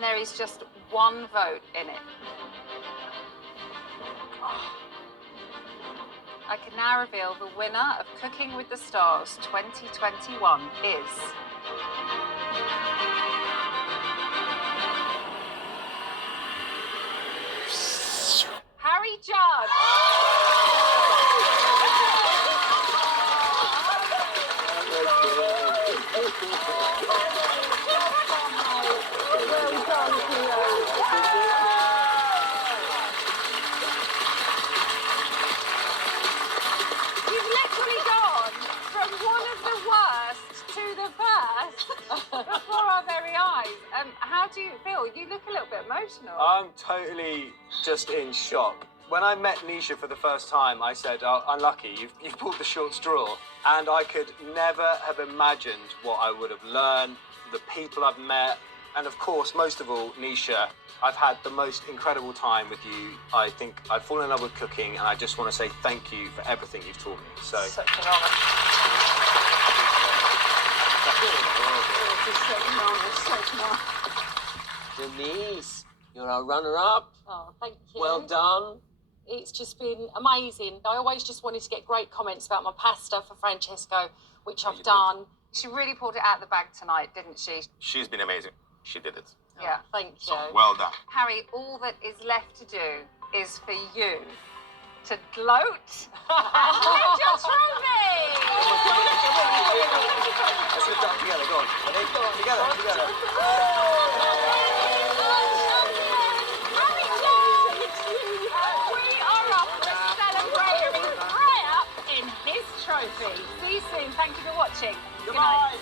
and there is just one vote in it. I can now reveal the winner of Cooking with the Stars 2021 is... Harry Judd. Well done, Theo. You've literally gone from one of the worst to the first before our very eyes. How do you feel? You look a little bit emotional. I'm totally just in shock. When I met Nisha for the first time, I said, oh, unlucky, you've pulled the short straw. And I could never have imagined what I would have learned, the people I've met, and of course, most of all, Nisha, I've had the most incredible time with you. I think I've fallen in love with cooking, and I just want to say thank you for everything you've taught me. So. Such an honour. Such an honour. Denise, you're our runner-up. Oh, thank you. Well done. It's just been amazing. I always just wanted to get great comments about my pasta for Francesco, which I've done. She really pulled it out of the bag tonight, didn't she? She's been amazing. She did it. Yeah. Thank you. So, well done. Harry, all that is left to do is for you to gloat and lift your trophy! Let's lift up together, go on. Ready? Together, together. Harry Judd! We are off to celebrate his triumph in his trophy. See you soon. Thank you for watching. Good night.